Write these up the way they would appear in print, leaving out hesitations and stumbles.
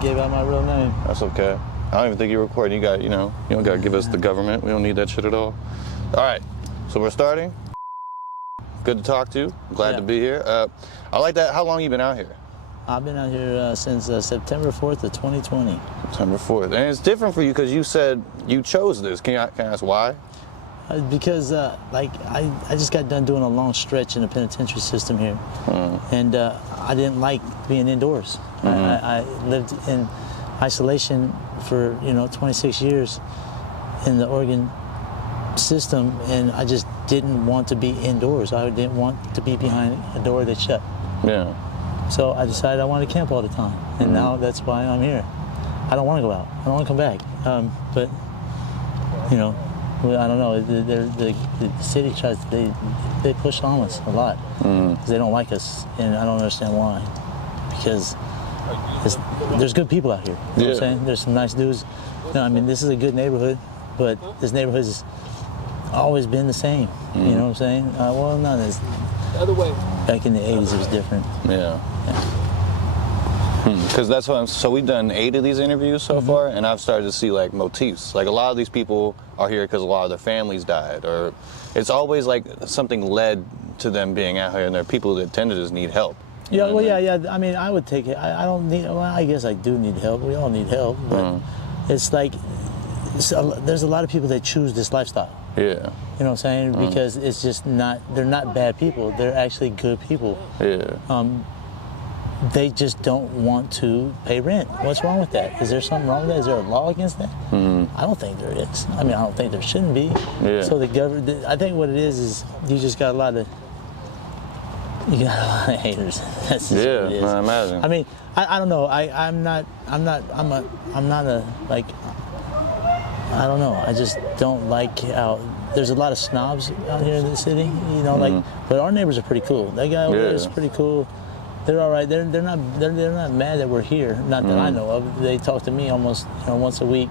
gave out my real name. That's okay. I don't even think you're recording. You got, you don't got to give us the government. We don't need that shit at all. All right, so we're starting. Good to talk to you. Glad to be here. I like that. How long have you been out here? I've been out here since September 4th of 2020. September 4th. And it's different for you because you said you chose this. Can I ask why? Because I just got done doing a long stretch in the penitentiary system here, and I didn't like being indoors. I lived in isolation for 26 years in the Oregon system, and I just didn't want to be indoors. I didn't want to be behind a door that shut. Yeah. So I decided I wanted to camp all the time, and now that's why I'm here. I don't want to go out. I don't want to come back. But I don't know. The city tries. They push on us a lot because they don't like us, and I don't understand why. Because there's good people out here. You know what I'm saying? There's some nice dudes. I mean, this is a good neighborhood, but this neighborhood has always been the same. You know what I'm saying? Well, not as. Other way. Back in the 80s, it was different. Yeah. Because that's what so we've done 8 of these interviews so far, and I've started to see like motifs. Like a lot of these people are here because a lot of their families died, or it's always like something led to them being out here, and there are people that tend to just need help. Yeah, well, yeah. I mean, I would take it. I don't need. Well, I guess I do need help. We all need help, but it's like there's a lot of people that choose this lifestyle. Yeah. You know what I'm saying? Because it's just not. They're not bad people. They're actually good people. Yeah. They just don't want to pay rent. What's wrong with that? Is there something wrong with that? Is there a law against that? I don't think there is. I mean, I don't think there shouldn't be. Yeah. So the government, I think what it is you just got a lot of haters. That's just what it is. I imagine. I mean, I don't know. I don't know. I just don't like how there's a lot of snobs out here in the city. But our neighbors are pretty cool. That guy over there is pretty cool. They're all right. They're not mad that we're here. Not that I know of. They talk to me almost once a week.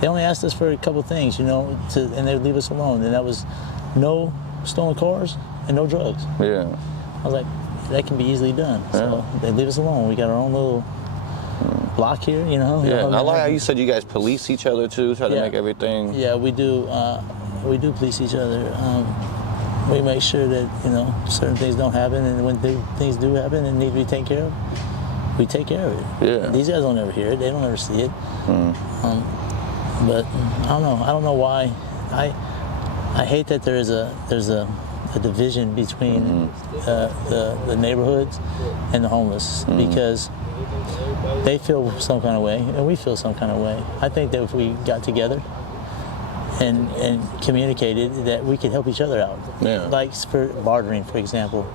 They only asked us for a couple things, and they would leave us alone. And that was no stolen cars and no drugs. Yeah. I was like, that can be easily done. So they leave us alone. We got our own little block here, Yeah. I like how you said you guys police each other too, try to make everything. Yeah, we do. We do police each other. We make sure that certain things don't happen, and when things do happen and need to be taken care of, we take care of it. Yeah. These guys don't ever hear it. They don't ever see it. But I don't know. I don't know why. I hate that there's a division between the neighborhoods and the homeless because they feel some kind of way and we feel some kind of way. I think that if we got together and communicated that we could help each other out. Yeah. Like for bartering, for example.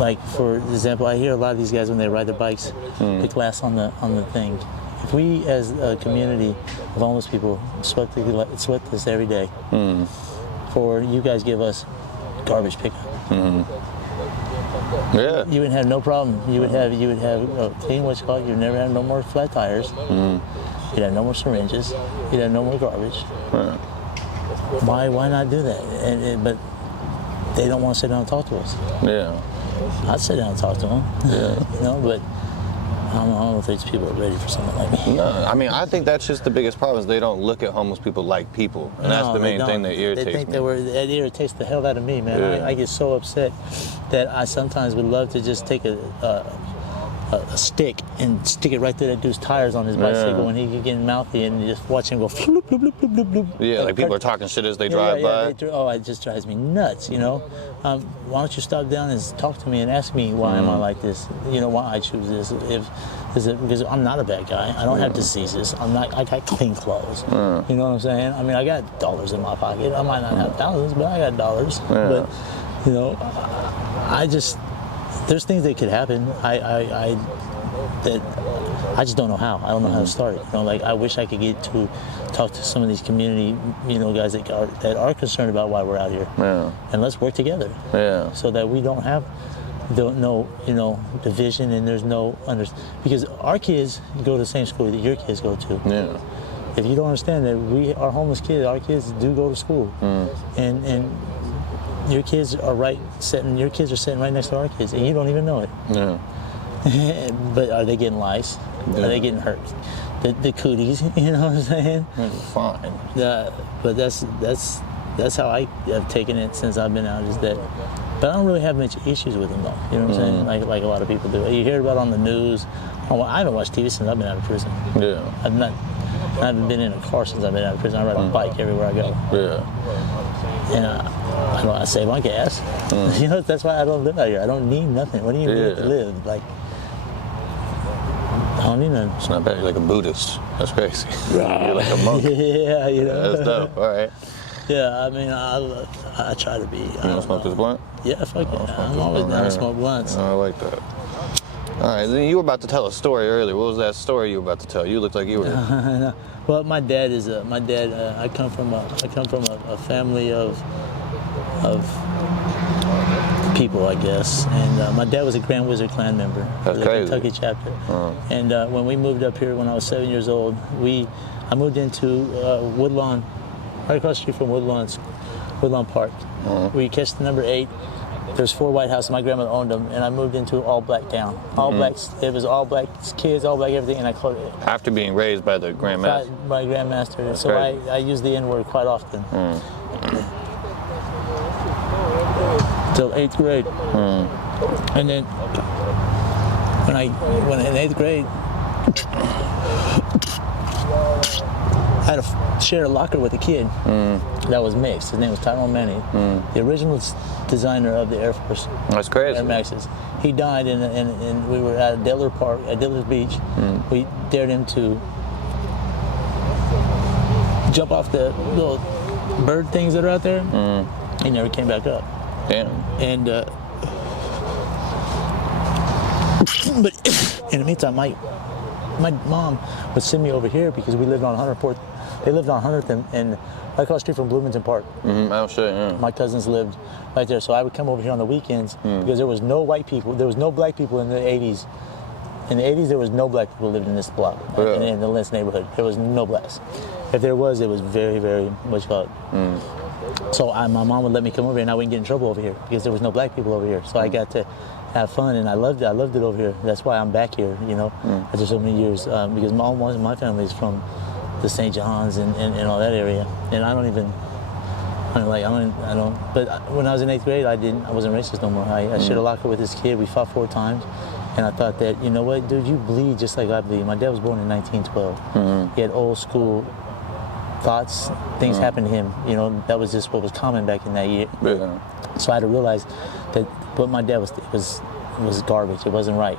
Like for example, I hear a lot of these guys when they ride their bikes, the glass on the thing. If we as a community of homeless people sweat this every day, for you guys give us garbage pickup. Yeah. You would have no problem. You would have you'd never have no more flat tires. You'd have no more syringes. You'd have no more garbage. Yeah. Why not do that? But they don't want to sit down and talk to us. Yeah. I'd sit down and talk to them. Yeah. But I don't know if these people are ready for something like me. No, I mean, I think that's just the biggest problem is they don't look at homeless people like people, and that's the main thing that irritates me. It irritates the hell out of me, man. Yeah. I get so upset that I sometimes would love to just take a stick and stick it right to that dude's tires on his bicycle when he get getting mouthy and just watch him go floop, bloop, bloop, bloop, bloop, bloop. Yeah, like people are talking shit as they drive by. It just drives me nuts, Why don't you stop down and talk to me and ask me why am I like this? Why I choose this? Is it because I'm not a bad guy? I don't have diseases. I got clean clothes. You know what I'm saying? I mean, I got dollars in my pocket. I might not have thousands, but I got dollars. But there's things that could happen. I just don't know how. I don't know how to start it. I wish I could get to talk to some of these community, guys that are concerned about why we're out here. Yeah. And let's work together. Yeah. So that we don't have no division and there's no because our kids go to the same school that your kids go to. Yeah. If you don't understand that our homeless kids, our kids do go to school, and your kids are sitting right next to our kids, and you don't even know it. Yeah. But are they getting lice? Yeah. Are they getting hurt? The cooties, you know what I'm saying? Fine. But that's how I have taken it since I've been out, is that. But I don't really have much issues with them, though. You know what I'm saying? Like a lot of people do. You hear about it on the news. I haven't watched TV since I've been out of prison. Yeah. I haven't been in a car since I've been out of prison. I ride a bike everywhere I go. Yeah. And I save my gas. You know, that's why I don't live out here. I don't need nothing. What do you need to live? Like, I don't need nothing. It's not bad. You're like a Buddhist. That's crazy. You're like a monk. Yeah, you know. That's dope. All right. Yeah, I mean, I try to be. You want to smoke this blunt? Yeah, fuck it. I'm always down to smoke blunts. I like that. All right, then you were about to tell a story earlier. What was that story you were about to tell? You looked like you were. Well, my dad is I come from a family of people, I guess. And my dad was a Grand Wizard Clan member for the crazy. Kentucky chapter. And when we moved up here when I was 7 years old, I moved into Woodlawn, right across the street from Woodlawn Park. We catch the number 8. There's 4 white houses. My grandmother owned them, and I moved into all black town. All blacks. It was all black kids, all black everything, and I called it. After being raised by the grandmaster. By Grandmaster. So I use the N-word quite often. Till 8th grade. And then when in 8th grade, I had shared a locker with a kid that was mixed. His name was Tyrone Manning, the original designer of the Air Force. That's crazy. Air Maxes. He died, and we were at Dillard Park, at Dillard's Beach. We dared him to jump off the little bird things that are out there. He never came back up. Damn. And but in the meantime, my mom would send me over here because we lived on 104th. They lived on 100th and right across the street from Bloomington Park. Oh shit, yeah. My cousins lived right there, so I would come over here on the weekends because there was no white people, there was no black people in the 80s. In the 80s, there was no black people living in this block, in the Lentz neighborhood. There was no blacks. If there was, it was very, very much called. So my mom would let me come over here, and I wouldn't get in trouble over here because there was no black people over here. So I got to have fun, and I loved it. I loved it over here. That's why I'm back here, you know, after so many years. Because my family is from the St. John's and all that area, and I don't. But when I was in 8th grade, I wasn't racist no more. I shared a locker with this kid. We fought 4 times, and I thought that, you know what, dude, you bleed just like I bleed. My dad was born in 1912. He had old school thoughts. Things happened to him. You know, that was just what was common back in that year. So I had to realize that what my dad was garbage. It wasn't right.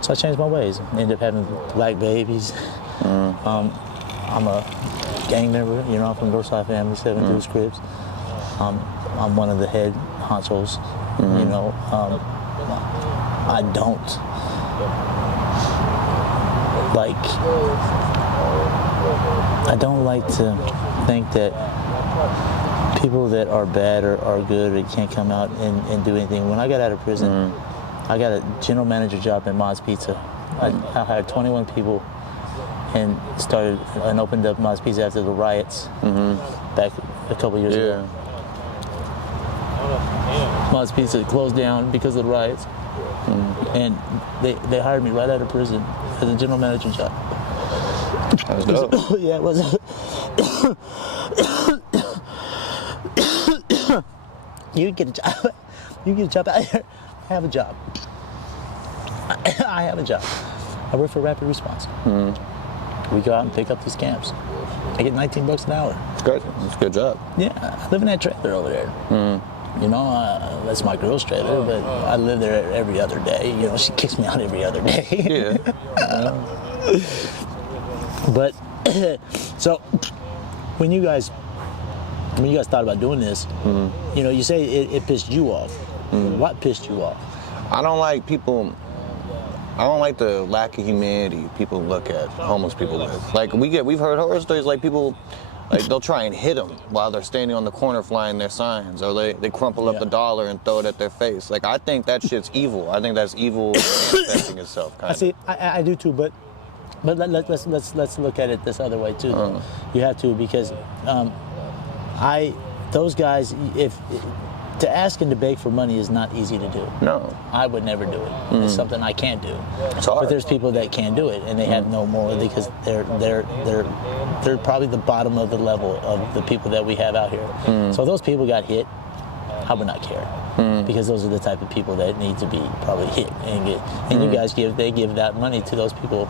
So I changed my ways. Ended up having black babies. I'm a gang member. You know, I'm from Northside family, 7 Deuce Crips. I'm one of the head honchos. You know, I don't like to think that people that are bad or are good or can't come out and do anything. When I got out of prison, I got a general manager job at Ma's Pizza. I hired 21 people and started and opened up Ma's Pizza after the riots back a couple years ago. Ma's Pizza closed down because of the riots, and they hired me right out of prison as a general manager job. That was dope. Yeah, it was. You get a job. You get a job out here. I have a job. I have a job. I work for Rapid Response. We go out and pick up these camps. I get $19 an hour. That's good. That's a good job. Yeah, I live in that trailer over there. You know, that's my girl's trailer, but I live there every other day. You know, she kicks me out every other day. Yeah. But so when you guys thought about doing this, you know, you say it pissed you off. What pissed you off? I don't like the lack of humanity people look at homeless people with. Like we've heard horror stories like people, like they'll try and hit them while they're standing on the corner flying their signs, or they crumple up the dollar and throw it at their face. Like I think that shit's evil. I think that's evil manifesting itself. Kind of. See, I do too, but let's look at it this other way too. You have to, because those guys, if to ask and to beg for money is not easy to do. No. I would never do it. It's something I can't do. It's hard. But there's people that can do it, and they have no more because they're probably the bottom of the level of the people that we have out here. So those people got hit, I would not care, because those are the type of people that need to be probably hit and get. And you guys give that money to those people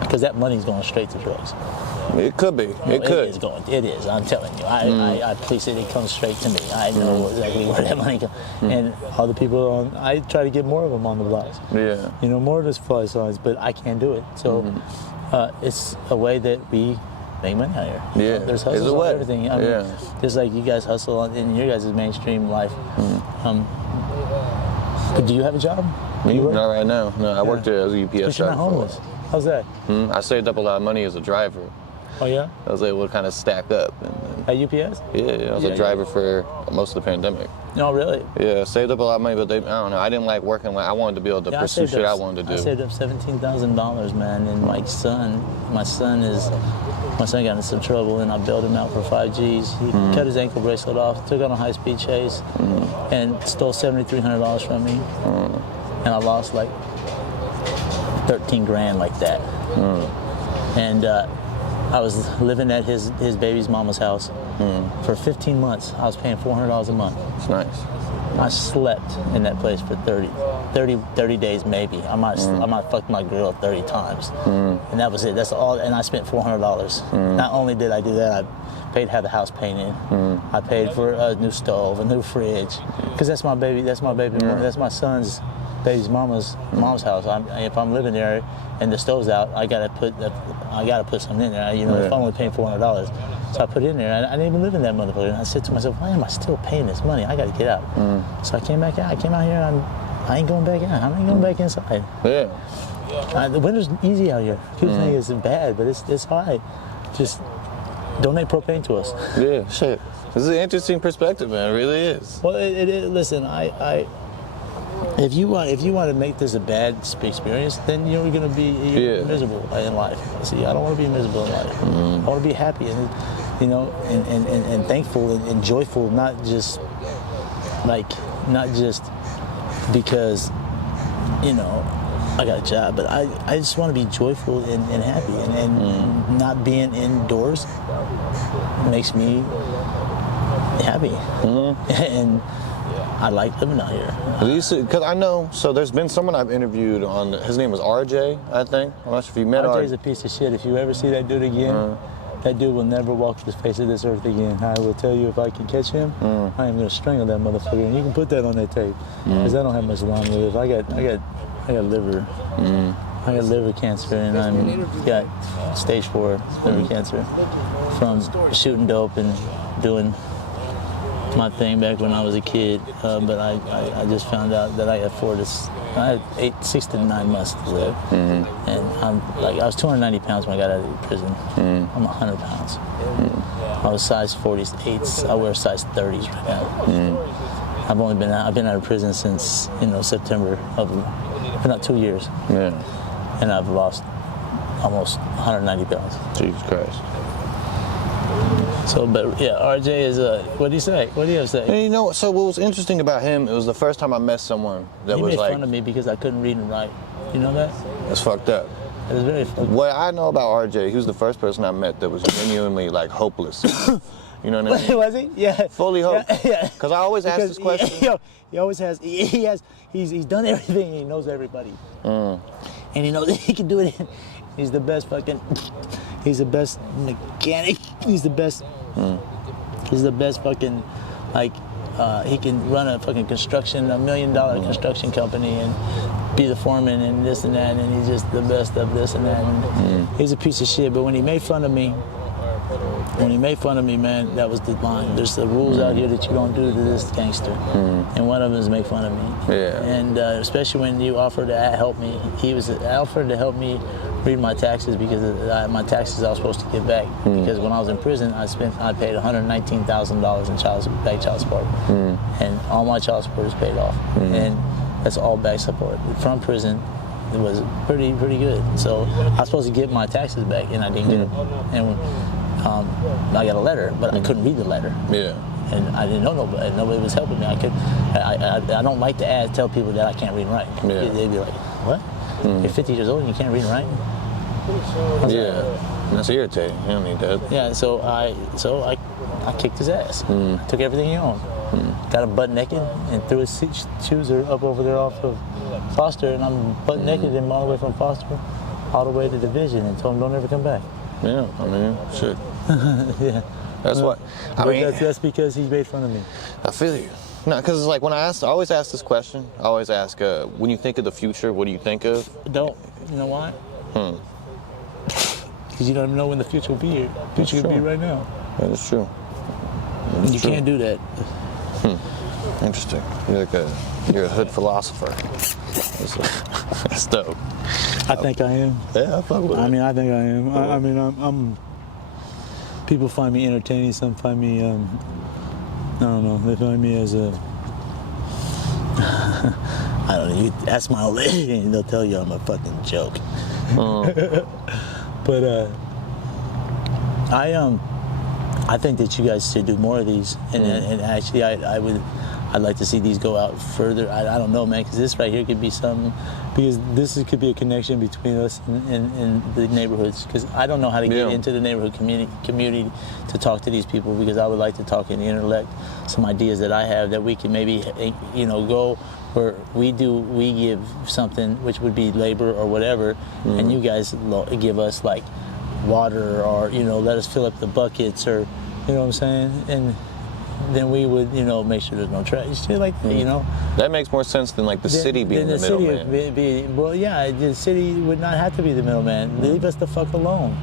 because that money's going straight to drugs. It could be. It could. It is going. It is. I'm telling you. I police it. It comes straight to me. I know exactly where that money comes. And all the people I try to get more of them on the blocks. Yeah. You know, more of those fly signs, but I can't do it. So it's a way that we make money out here. Yeah. There's hustles It's a on way. everything. I mean, just like you guys hustle in your guys' mainstream life. But do you have a job? Not right now. No, I worked there as a UPS But you're driver. not homeless. How's that? I saved up a lot of money as a driver. Oh yeah? I was able to kind of stack up. And At UPS? I was a driver for most of the pandemic. No, really? Yeah, saved up a lot of money, but I don't know. I didn't like working. I wanted to be able to pursue shit I wanted to do. I saved up $17,000, man, and my son got into some trouble, and I bailed him out for 5 Gs. He cut his ankle bracelet off, took on a high-speed chase, and stole $7,300 from me, and I lost like 13 grand like that. And I was living at his baby's mama's house for 15 months. I was paying $400 a month. It's nice. I slept in that place for 30 days maybe. I might fuck my girl 30 times. And that was it. That's all. And I spent $400. Not only did I do that, I paid to have the house painted. I paid for a new stove, a new fridge. Because that's my baby. That's my baby. That's my son's baby's mom's house. If I'm living there and the stove's out, I gotta put something in there. You know, if I'm only paying $400, so I put it in there. I didn't even live in that motherfucker. And I said to myself, why am I still paying this money? I gotta get out. So I came back out. I came out here, and I ain't going back out. I ain't going back inside. Yeah. The winter's easy out here. People think it's bad, but it's all right. Just donate propane to us. Yeah. Shit. This is an interesting perspective, man. It really is. Well, listen, if you want to make this a bad experience, then you're going to be miserable in life. See, I don't want to be miserable in life. I want to be happy and, you know, and thankful and joyful, not just because, you know, I got a job, but I just want to be joyful and happy, and not being indoors makes me happy. And I like living out here. Because I know, so there's been someone I've interviewed on, his name was RJ, I think. I'm not sure if you met RJ's a piece of shit. If you ever see that dude again, that dude will never walk the face of this earth again. I will tell you, if I can catch him, I am going to strangle that motherfucker. And you can put that on that tape, because I don't have much long to live. I got liver. I got liver cancer, and I got stage 4 liver cancer from shooting dope and doing my thing back when I was a kid, but I just found out that I had 6 to 9 months to live, and I was 290 pounds when I got out of prison. I'm 100 pounds. I was size 48s. I wear size 30s right now. I've been out of prison since September been out 2 years. And I've lost almost 190 pounds. Jesus Christ. So, but yeah, RJ is what do you say? What do you have to say? And you know, so what was interesting about him, it was the first time I met someone that He was made like, fun of me because I couldn't read and write. You know that? it's fucked up. It was very fucked up. What I know about RJ, he was the first person I met that was genuinely like hopeless. You know what I mean? Was he? Yeah. Fully hopeless. Yeah. Because I always ask this question. He always has. He's done everything. And he knows everybody. And he knows he can do it. He's the best fucking. He's the best mechanic. He's the best. He's the best fucking, he can run a fucking $1 million construction company and be the foreman and this and that, and he's just the best of this and that. And he's a piece of shit. But when he made fun of me, man, that was the line. There's the rules out here that you don't do to this gangster, and one of them is make fun of me. Yeah. And especially when you offered to help me, he offered to help me read my taxes because my taxes I was supposed to give back. Because when I was in prison, I paid $119,000 in child support, and all my child support is paid off, and that's all back support from prison. It was pretty good. So I was supposed to get my taxes back, and I didn't get them. And I got a letter, but I couldn't read the letter. Yeah. and I didn't know nobody. Nobody was helping me. I don't like to tell people that I can't read and write. Yeah. They'd be like, what? You're 50 years old and you can't read and write? Yeah, that's irritating. You don't need that. Yeah, so I kicked his ass. Took everything he owned. Got him butt naked and threw his shoes up over there off of Foster, and I'm butt naked him all the way from Foster all the way to Division, and told him don't ever come back. Yeah, I mean, shit. Yeah. That's what. I mean, that's because he made fun of me. I feel you. No, because it's like when I always ask this question. I always ask, when you think of the future, what do you think of? Don't. You know why? Because you don't even know when the future will be here. The future could be right now. That is true. You can't do that. Interesting. You're a hood philosopher. That's dope. I think I am. Yeah, I fuck with it. I mean, I think I am. I mean, I'm. People find me entertaining. Some find me. I don't know. They find me as a. I don't know. You ask my old lady, and they'll tell you I'm a fucking joke. But I think that you guys should do more of these, and actually I'd like to see these go out further. I don't know, man, because this right here could be something, because could be a connection between us and the neighborhoods, because I don't know how to get into the neighborhood community to talk to these people, because I would like to talk and intellect some ideas that I have that we can maybe, go where we give something, which would be labor or whatever, and you guys give us like water, or let us fill up the buckets, or you know what I'm saying, and then we would make sure there's no trash, shit like that, That makes more sense than like the city being the middleman. Well, yeah, the city would not have to be the middleman. Leave us the fuck alone.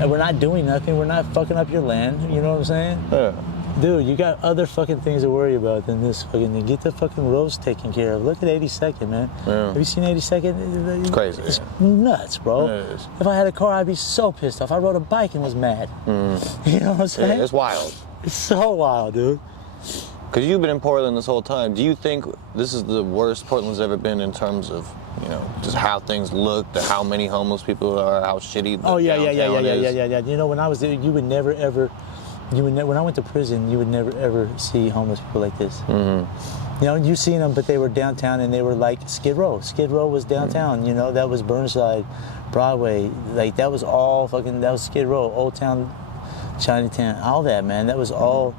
And we're not doing nothing. We're not fucking up your land. You know what I'm saying? Yeah. Dude, you got other fucking things to worry about than this fucking thing. Get the fucking roads taken care of. Look at 82nd, man. Yeah. Have you seen 82nd? It's crazy. It's nuts, bro. It is. If I had a car, I'd be so pissed off. I rode a bike and was mad. You know what I'm saying? Yeah, it's wild. It's so wild, dude. Because you've been in Portland this whole time. Do you think this is the worst Portland's ever been in terms of, just how things look, how many homeless people are, how shitty the downtown is? You know, when I was there, you would never ever, when I went to prison, you would never ever see homeless people like this. You seen them, but they were downtown, and they were like Skid Row. Skid Row was downtown. That was Burnside, Broadway. Like that was all that was Skid Row, Old Town, Chinatown, all that, man. That was all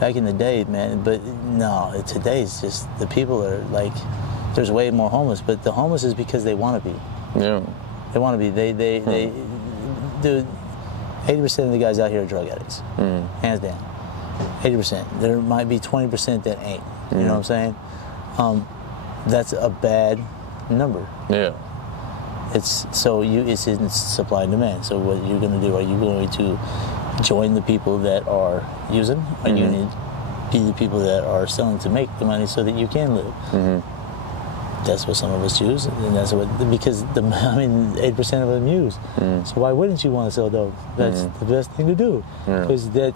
back in the day, man. But no, today it's just the people are like, there's way more homeless. But the homeless is because they want to be. Yeah. They want to be. They dude, 80% of the guys out here are drug addicts, hands down. 80%. There might be 20% that ain't. You know what I'm saying? That's a bad number. Yeah. It's in supply and demand. So what you're going to do? Are you going to join the people that are using? Are you going to be the people that are selling to make the money so that you can live? That's what some of us use, and that's because 8% of them use. So why wouldn't you want to sell dope? That's the best thing to do, because and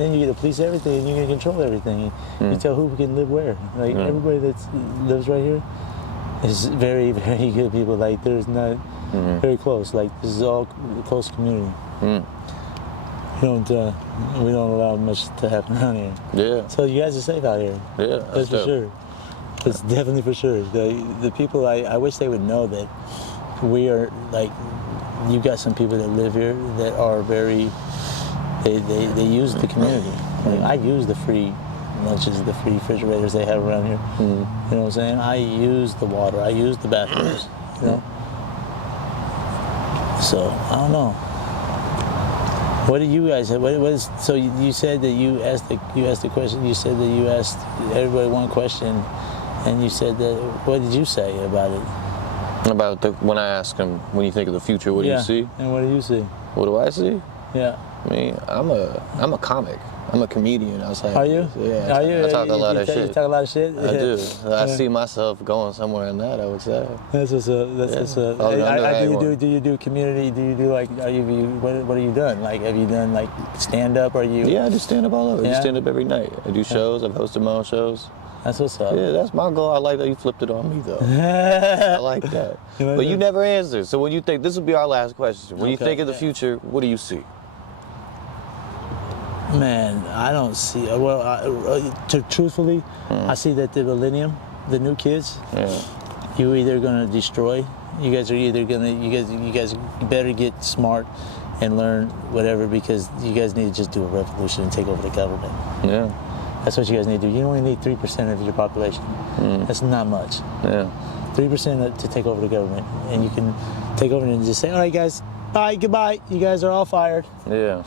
then you get to police everything, and you can control everything. You tell who can live where. Like everybody that lives right here is very, very good people. Like there's not very close. Like this is all a close community. We don't allow much to happen around here. Yeah. So you guys are safe out here. Yeah, that's for sure. It's definitely for sure. The people, I wish they would know that we are, like, you got some people that live here that are very, they use the community. Like, I use the free lunches, the free refrigerators they have around here. You know what I'm saying? I use the water, I use the bathrooms, So, I don't know. What do you guys have? So you said that you asked the question, you said that you asked everybody one question, and you said that, what did you say about it? About when I asked him, when you think of the future, what do you see? And what do you see? What do I see? Yeah. I mean, I'm a comic. I'm a comedian outside. Are you? Yeah. Are you? I talk a lot of shit. You talk a lot of shit? I do. I see myself going somewhere in that, I would say. That's what's up. Do you do community? Do you do like, what have you done? Like, have you done like stand up? Are you? Yeah, I do stand up all over. I do stand up every night. I do shows. I've hosted my own shows. That's what's up. Yeah, that's my goal. I like that you flipped it on me, though. I like that. But you never answered. So when you think, this will be our last question. When you think of the future, what do you see? Man, I don't see. Truthfully, I see that the millennium, the new kids, you're either gonna destroy. You guys are either gonna. You guys better get smart and learn whatever, because you guys need to just do a revolution and take over the government. Yeah. That's what you guys need to do. You only need 3% of your population. That's not much. Yeah. 3% to take over the government, and you can take over and just say, "All right, guys, bye, goodbye. You guys are all fired." Yeah.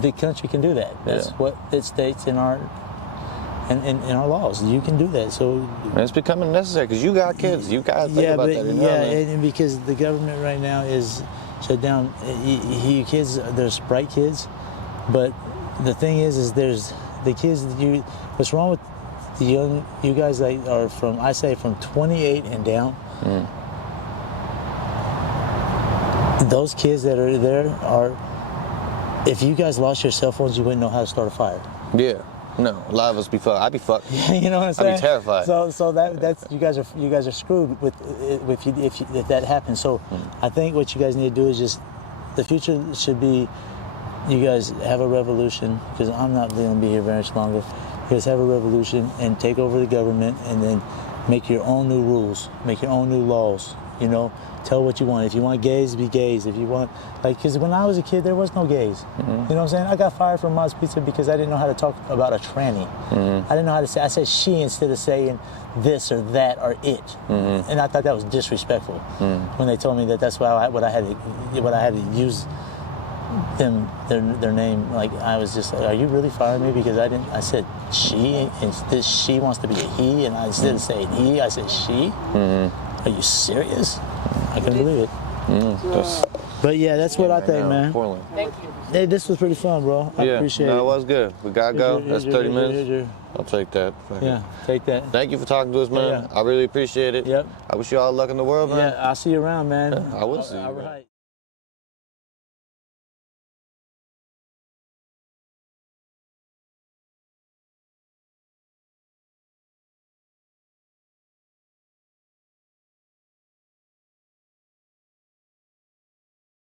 The country can do that. That's what it states in our in our laws. You can do that. So And it's becoming necessary because you got kids. You got to think about that. You know what I mean? and because the government right now is shut down. You kids, there's bright kids, but the thing is there's the kids. What's wrong with the you guys that are from, I say, from 28 and down. Those kids that are there are. If you guys lost your cell phones, you wouldn't know how to start a fire. Yeah. No, a lot of us be fucked. I'd be fucked. You know what I'm saying? I'd be terrified. So that's you guys are screwed with if that happens. So I think what you guys need to do is just, the future should be, you guys have a revolution, because I'm not going to be here very much longer. You guys have a revolution and take over the government, and then make your own new rules, make your own new laws. You know, tell what you want. If you want gays, be gays. If you want, because when I was a kid, there was no gays. You know what I'm saying? I got fired from Ma's Pizza because I didn't know how to talk about a tranny. I didn't know how to say. I said she instead of saying this or that or it, and I thought that was disrespectful. When they told me that, that's why what I had to use them their name. Like, I was just like, are you really firing me because I didn't? I said she, and this she wants to be a he, and I instead of saying he, I said she. Are you serious? I couldn't believe it. But yeah, that's what I think, man. Portland. Thank you. Hey, this was pretty fun, bro. I appreciate it. No, it was good. We gotta go. That's 30 minutes. I'll take that. Yeah, take that. Thank you for talking to us, man. Yeah. I really appreciate it. Yep. I wish you all luck in the world, man. Yeah, I'll see you around, man. I will see you. All right.